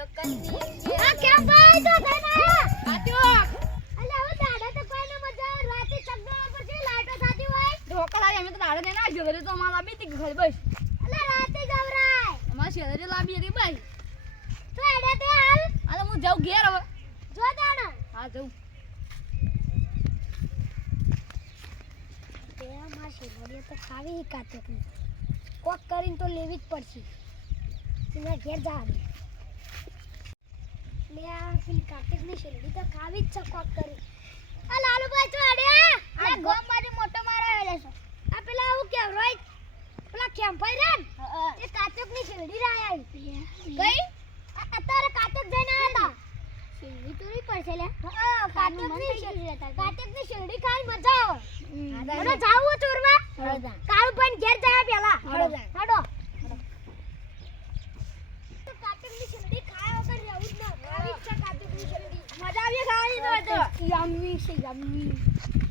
આવ્યો કન્ની આ કેમ ભાઈ તો થઈને આત્યો અલે હવે દાડા તો કોઈને મજા રાતે ચગડા પર છે લાઈટો થાતી હોય ઢોકળા અમે તો દાડે દેના જોરે તો અમાર લાબી તી ઘર બસ અલે રાતે જવરાય અમાર શેરે લાબી હતી ભાઈ તો એડે તે હાલ અલે હું જાઉં ઘેર હવે જો દાડા હા જાઉં તે માં શેરડીઓ તો ખાવી કાતક કોક કરીને તો લેવી જ પડશે તુના ઘેર જા લે આ ફિલ કાતક ની શેરડી તો ખાવી જ છે કોક કરી આ લાલુભાઈ તો અડ્યા આ ગોમ બાજુ મોટો મારો આવેલો છે આ પેલા હું કેવ રોય પેલા કેમ્પાઈ રે એ કાતક ની શેરડી રાય આવી ગઈ અત્યારે કાતક જઈને આવ્યા શેરડી તોરી પડશે લે હા કાતક ની શેરડી ખાઈ મજા આવે મને જાવું ચોરવા કાળુ પણ ઘેર જાય પેલા હાડો તો કાતક ની શેરડી ખાયા વગર રહેવું જ ના ખાવી જ છે કાતક ની શેરડી મજા આવી ખાવાની તો યમ્મી છે યમ્મી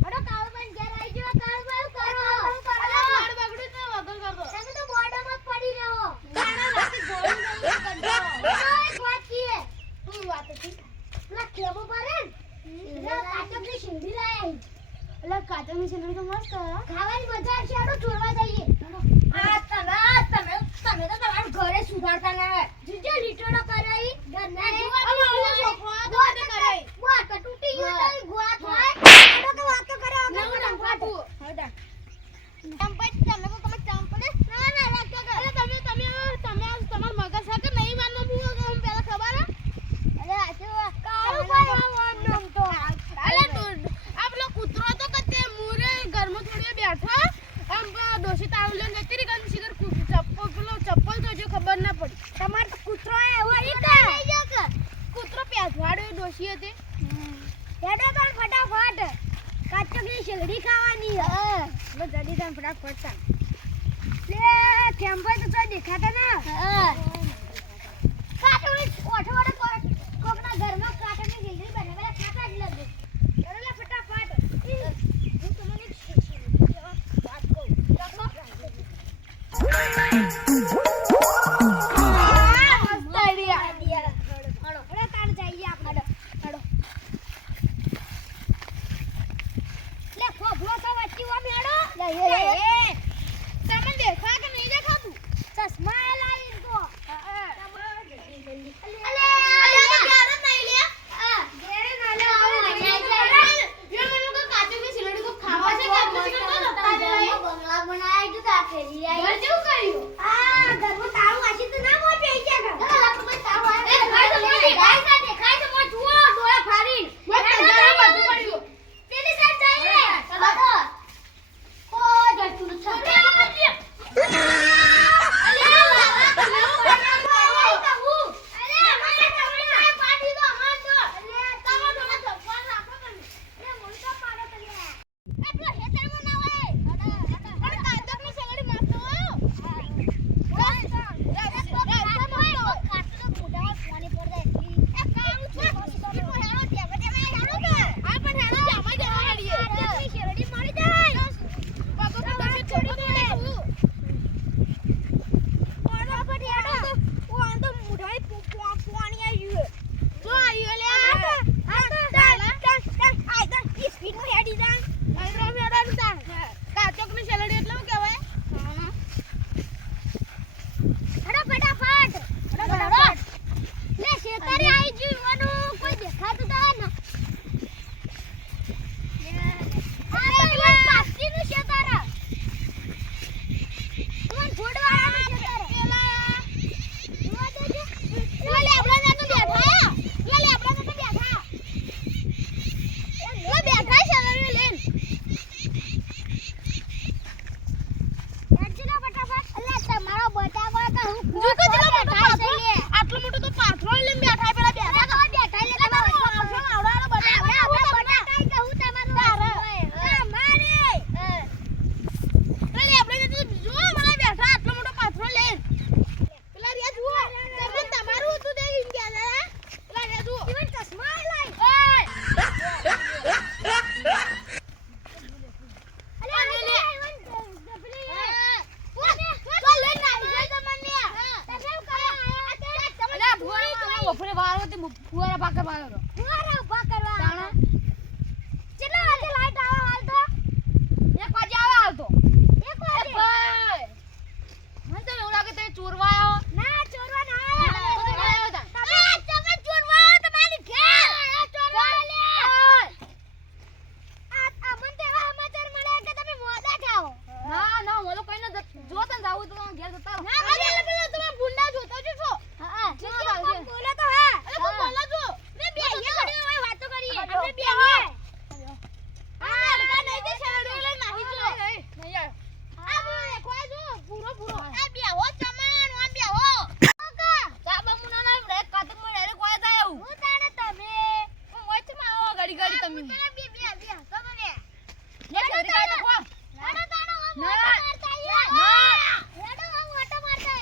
હાડો કાળુ પણ ઘેર આવી ગયો કાળુ ભાઈ કરો બોર્ડ બગડ્યું તો વગર કરો તમે તો બોર્ડમાં પડી રહો ગાણા રાતે ગોળ એક વાત કીએ શું વાત હતી પેલા કેબો પારે ને કાતક ની શેરડી લાયા એટલે કાતરની શેરડી તો મસ્ત ખાવાની મજા આવશે આડો ચોરવા જઈએ આ તમે તો તમારા ઘરે સુધારતા ના જીજે લીટડો કરાઈ ગન્ના અમારો છોકરો તો તે કરાઈ વાટ તૂટી ગયો તો ગોત હોય તો વાતો કરે આગળ રંગવાતું હડા ચંપા તમે તો તમે ચંપલે ના રાખો કે એટલે તમે તમાર મગજ છે કે નહીં માનો હું પેલા ખબર અરે આજો કાળુ ભાઈ આમ નામ તો અલે તું આપલો કૂતરો તો કતે મુરે ઘરમાં થોડી બેઠો આમ દોશી તાવલે જતી રી ગન સીધર ચપ્પલ તો જો ખબર ના પડી તમાર તો કૂતરો એવો ઈ કે કૂતરો પેથવાડ્યો દોશી હતી હેડો કાન ફટાફટ કાચકની શેરડી ખાવાની લો જલ્દી કાન ફટાફટ ચાલ લે કેમ્પાઈ તો દેખાતા ના કાટોની ઓઠો વડે કોકના ઘરમાં કાટકની શેરડી બનાવેલા ખાતા જ લાગે ચલો લે ફટાફટ હું તમને એક વાત કહું તમને દેખા કે નહીં દેખાતું ચશ્મા લાઈન તો બપોરે વાળો તે ફુવારા પાકર વાળો તો ફુવારા ઉભા કરવા તાણા કેટલા વાગે લાઈટ આવે હાલ તો 1 વાગે આવે હાલ તો 1 વાગે ભાઈ મને તો એવું લાગે તમે ચોરવા આવ્યો ના ચોરવા ના તો આવ્યા તમે આવ્યો તા તમે ચોરવા આવો તમારી ઘેર ચોરવા લે આ મને તો એવા સમાચાર મળ્યા કે તમે મોડા ખાઓ ના ના હું તો કઈ ન જો તને જાવું તો તમે ઘેર જતા રહો ના મને પેલા તમે ભૂંડા જોતો છો હા જો તાર બોલો તો હા અરે હું બોલો છો મે બે અહીંયા વાતો કરીએ અમે બે હા આ અડકા નહીં દે શેરડો લઈ નાખી જો નહીં યાર આ બોલે ખોય જો પૂરો આ બે હો ચમન આ બે હો કાકા ચાબા મુના ના બ્રેક કાતક માં ડાયરેક્ટ કોય જાય હું હું તાણે તમે હું વચ્ચે માં આવો ગાડી ગાડી તમે પેલા બે તમે ને ઘરે કાય તો કો હેડો તાણો ના. મારતા આયા હેડો આમ ઓટો મારતા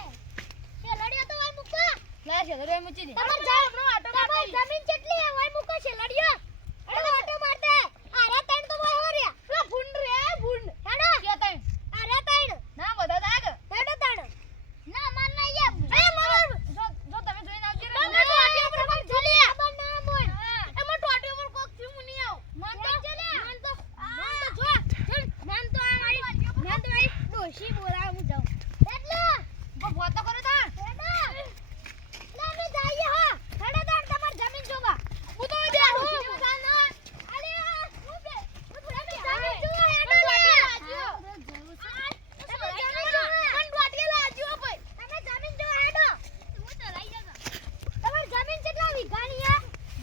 એ લડિયો તો ઓય મૂકો લે છે ઘરે મૂકી દે તમાર જમીન કેટલી હે ઓય મૂકો છે લડિયો હેડો ઓટો મારતા આરે તણ તો ઓય હો રે પેલા ભૂંડ રે ભૂંડ હેડો કે તઈ આરે તણ ના બધા જાગ હેડો તાણ ના માર ના એ માર જો તમે જોઈને આવજો ના રે ટોટી ઉપર કોક ચલી ખબર ના મોય એમાં ટોટી ઉપર કોક થયું હું નહીં આવ મન તો જો મન તો આ મારી ડોશી બોલાવ હું જાઉં એટલે વાતો કરે તા હેડો ના મે જઈએ હા હેડો તાણ તમાર જમીન જોવા હું તો બે ડોશી ને જાન અરે હું બે હું જમીન જોવા હેડો લે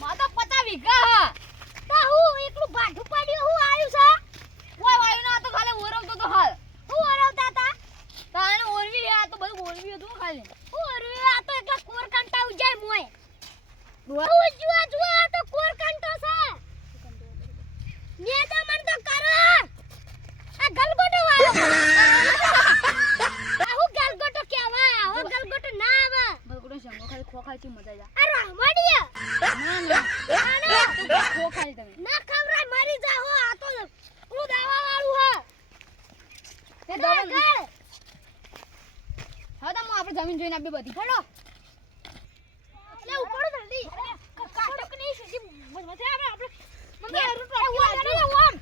માતા 50 વીઘા કોઈ વાયુ ના તો ખાલી ઓરવતો તો હાલ તાણે ઓરવી આ તો બધું ઓરવી હતું ખાલી બગડો શંગો ખાલી ખોખાય થી મજા જા ના ના તું ખોખાય તમે ના ખવરાય મરી જા હો આ તો હું દવા વાળું હો તે કર દવા કર હા તો હું આપણે જમીન જોઈને આપી બધી હેડો લે ઉપર જલ્દી કાટક નહીં સીધી મથે આપણે મને લે, એરું ટોટી લાગ્યું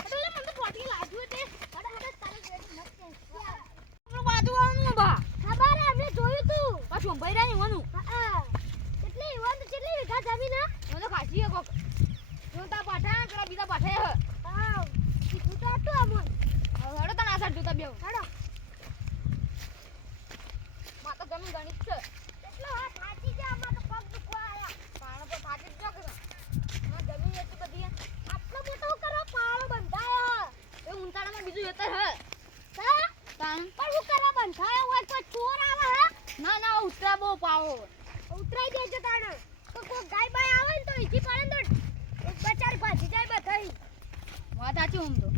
એટલે મને તો ટોટી લાગ્યું તે હડા તારે જેડી નક્કી આપણું બાજુ આવવાનું બા ખબર હે અમે જોયું તું પાછું ભૈરા ની વાનું હા કેટલી વંદ કેટલી વીઘા જમીન હે હું તો ખાસી હે કોક હું તા પાઠા કરા બીજા પાઠે હે હા તું તો આટલું અમોન હવે હેડો તને આસા જોતા બેવ હેડો માં તો જમીન ગણિત છે કેટલો હા થાકી જા આમાં તો પગ દુખવા આયા પાણો તો થાકી જ જો હા જમીન એટલી બધી હે આટલો મોટો કરો પાળો બંધાયો એ ઉંતાળામાં બીજું એતર હે હા તાણ પણ હું કરવા બંધાયો હોય તો ચોર આવે હે ના ના ઉતરા બહુ પાવો ઉતરાઈ દેજો તાણ તો કોઈ ગાય બાય આવે ને તો ઈથી પડે ને તો બચારી ભાજી જાય બધાઈ વાત સાચી હું તો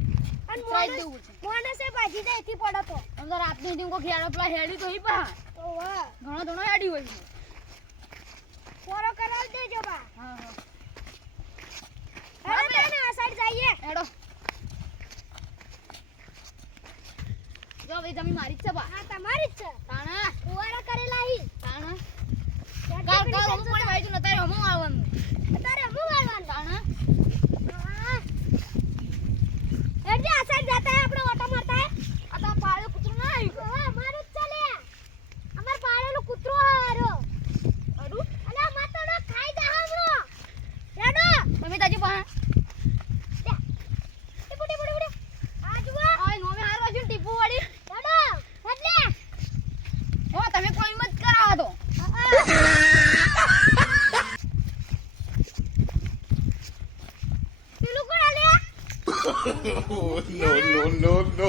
અને ઉતરાઈ જ દેવું છે મોણસે ભાજી જાય ઈથી પડે તો આમ તો રાતની ટીમ કો ખેડો પેલા હેડી તો હી પા તો વાહ ઘણો ઘણો હેડી હોય છે પોરો કરાવી દેજો બા હા હા હેડો તાણ આ સાઈડ જઈએ હેડો જો હવે જમીન મારી જ છે બા હા તમારી જ છે તાણા કુવારા કરેલા ઈ તાણા કાલ કાલ હું પણ વાઈજુ નતારે હમું આવવાનું તારે હું વાળવાનું તાણા હા હેડજે આ સાઈડ જતા હે આપણે ઓટો મારતા હે આ તો પાળે કૂતરું ના આવ્યું હા મારું જ ચાલે અમાર પાળેલું કૂતરો હારો અડુ અલે માતોડો ખાઈ જા હમણો હેડો તમે તાજી પા ટીપુ આ જુઓ આય નોમે હારો છે ટીપુ વાળી હેડો હેડલે હો તમે કોઈ મત કરાવો તો પેલું કોણ આલે no, no.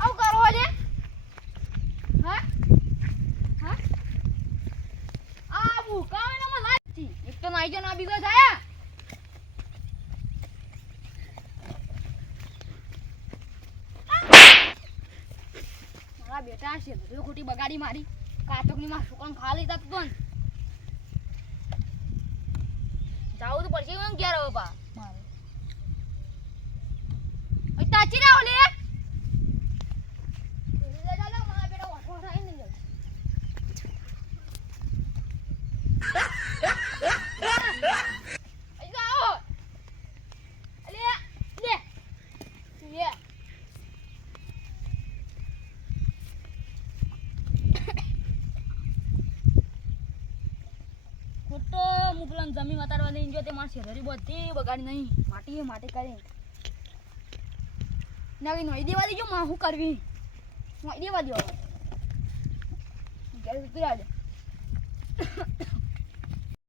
આવ કરો છે હા હા આ ભૂકાવે ને મને એક તો નાઈ જો ના બીજો થાય મારા બેટા છે બધું ખોટી બગાડી મારી કાચકની માં સુકન ખા લીધા તું જાવ તો જવું પડશે હું ઘેર હવે પા મારે તાચી રાવ લે જમીન વતાડવા નહીં જો તે મારી શેરડી બધી બગાડી નહીં માટી કરી નવી નોઈ દેવા દેજો માં હું કરવી નોઈ દેવા દો ઘેર ઉતરી આવજે